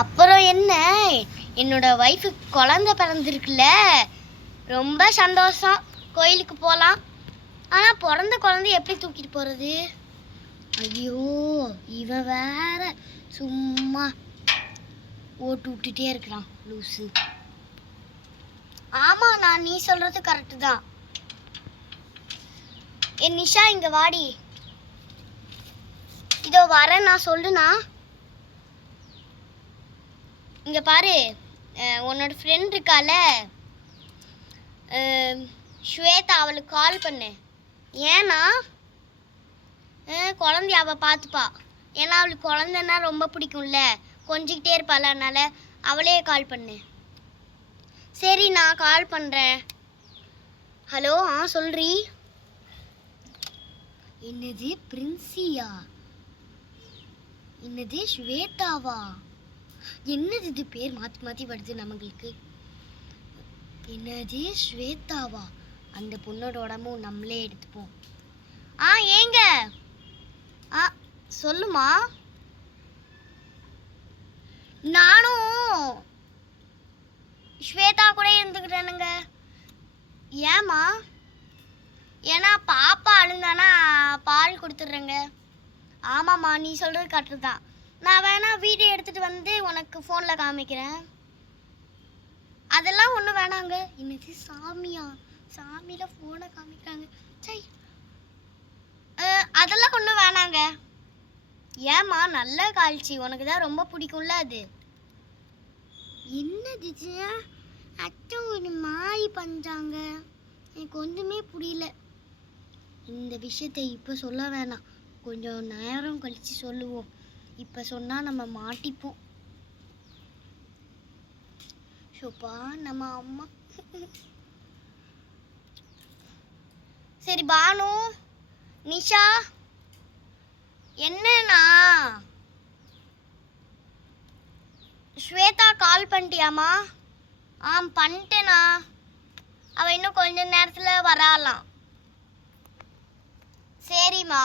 அப்புறம் என்ன, என்னோட ஒய்ஃபுக்கு குழந்தை பிறந்திருக்குல்ல, ரொம்ப சந்தோஷம். கோயிலுக்கு போகலாம். ஆனால் பிறந்த குழந்தைய எப்படி தூக்கிட்டு போகிறது? ஐயோ, இவன் வேற சும்மா ஓட்டு விட்டுட்டே இருக்கிறான் லூசு. ஆமாம், நீ சொல்கிறது கரெக்டு தான். என் நிஷா, இங்கே வாடி. இதோ வரேன், நான் சொல்லுண்ணா. இங்கே பாரு, உன்னோட ஃப்ரெண்ட் இருக்கால ஸ்வேதா, அவளுக்கு கால் பண்ணு. ஏன்னா குழந்தைய அவள் பார்த்துப்பா. ஏன்னா அவளுக்கு குழந்தைன்னா ரொம்ப பிடிக்கும்ல, கொஞ்சிக்கிட்டே இருப்பாள். அதனால் அவளே கால் பண்ணு. சரி, நான் கால் பண்ணுறேன். ஹலோ, சொல்றீ. என்னது பிரின்சியா? என்னது ஸ்வேதாவா? என்னது இது பேர் மாற்றி மாற்றி வருது நம்மளுக்கு. என்னது ஸ்வேதாவா? அந்த பொண்ணோட உடம்பும் நம்மளே எடுத்துப்போம். ஏங்க சொல்லுமா. நானும் ஸ்வேதா கூட இருந்துக்கிட்டேனுங்க. ஏம்மா? ஏன்னா பாப்பா அழுந்தானா பால் கொடுத்துட்றேங்க. ஆமாம்மா, நீ சொல்கிறது கரெக்டு தான். நான் வேணா வீடியோ எடுத்துகிட்டு வந்து உனக்கு ஃபோனில் காமிக்கிறேன். அதெல்லாம் ஒன்றும் வேணாங்க. இன்னைக்கு சாமியா? சாமியில் ஃபோனை காமிக்கிறாங்க. சரி, அதெல்லாம் ஒன்றும் வேணாங்க. ஏம்மா, நல்ல காட்சி, உனக்கு தான் ரொம்ப பிடிக்கும்ல அது. என்னது அத்தை ஒரு மாதிரி பண்ணுறாங்க, எனக்கு ஒன்றுமே புரியல. இந்த விஷயத்தை இப்போ சொல்ல வேணாம், கொஞ்சம் நேரம் கழித்து சொல்லுவோம். இப்போ சொன்னால் நம்ம மாட்டிப்போம். ஷோப்பா, நம்ம அம்மா. சரி பானு, நிஷா, என்னண்ணா ஸ்வேதா கால் பண்ணிட்டியாம்மா? பண்ணிட்டேண்ணா. அவள் இன்னும் கொஞ்ச நேரத்தில் வராலாம். சரிம்மா.